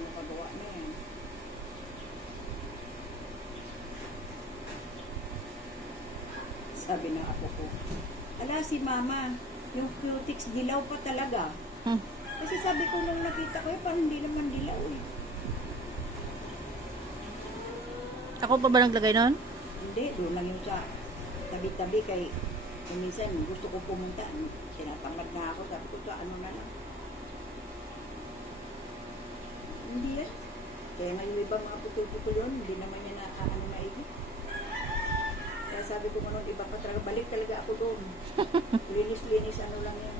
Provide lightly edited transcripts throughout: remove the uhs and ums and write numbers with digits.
paano kagawa na yan. Sabi ng apo ko, ala si mama, yung cutics dilaw pa talaga. Kasi sabi ko nung nakita ko, parang hindi naman dilaw eh. Ako pa ba naglagay nun? Hindi, doon lang yung sa tabi-tabi kay minsan gusto ko pumunta, tinatamad na ako, sabi ko sa ano na lang. Hindi yan. Kaya nga yung iba mga putol-putol yun, hindi naman yan na ano na ibig. Kaya sabi ko ano, iba pa talaga, balik talaga ako doon. Linis-linis, ano lang yan.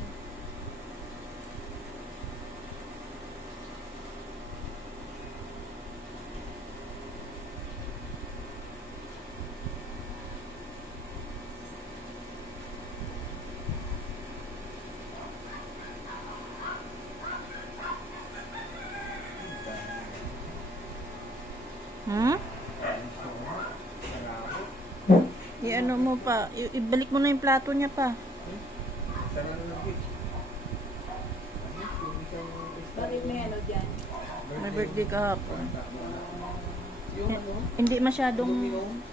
I-ano mo pa, ibalik mo na yung plato niya pa. Bakit may ano dyan? May birthday kahapon. Hindi masyadong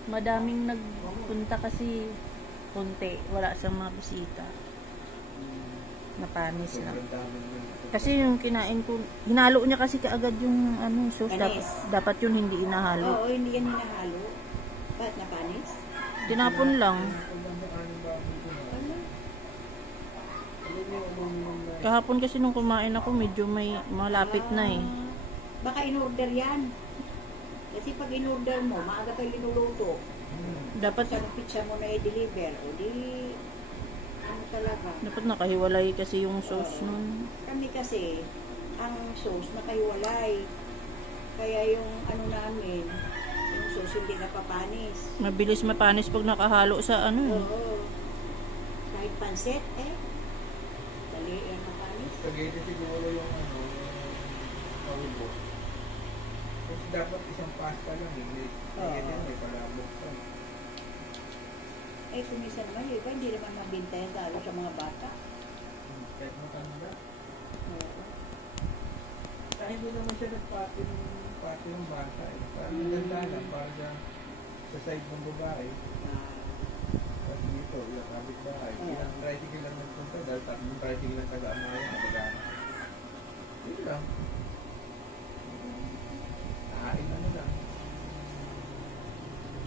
madaming nagpunta kasi konti, wala sa mga bisita. Napanis lang. Kasi yung kinain ko, hinalo niya kasi kaagad yung ano, sauce. Dapat yun hindi inahalo. Oo, hindi yan hinahalo. Bakit napanis? Tinapon lang. Kahapon kasi nung kumain ako, medyo may malapit na eh. Baka in-order yan. Kasi pag in-order mo, maaga kayo linuluto. Dapat sa pizza mo na i-deliver. O di, ano talaga. dapat nakahiwalay kasi yung sauce nun. Kami kasi, ang sauce nakahiwalay. Kaya yung ano namin, yung sauce hindi napapanis. Mabilis mapanis pag nakahalo sa ano. Oo. Kahit pansit, dali yung mapanis. Spaghetti siguro yung ano, yung paubos. Kasi dapat isang pasta lang, hindi. Yan may palabok pa. Kumisa naman, yung iba hindi naman mabinta yan lalo sa mga bata. Kahit matanda. Oo. Kahit hindi naman siya nagpati ng bata eh. Parang ganda lang, parang sa side ng babae. Tapos dito, ilang kapit bahay. Ilang tricycle lang nagpunta dahil tatlong tricycle lang taga-amaya. Magana. Yun lang. Nakain ano lang.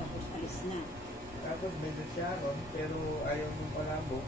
Tapos alis na. Tapos medyo siya ron, pero ayaw mong palabok.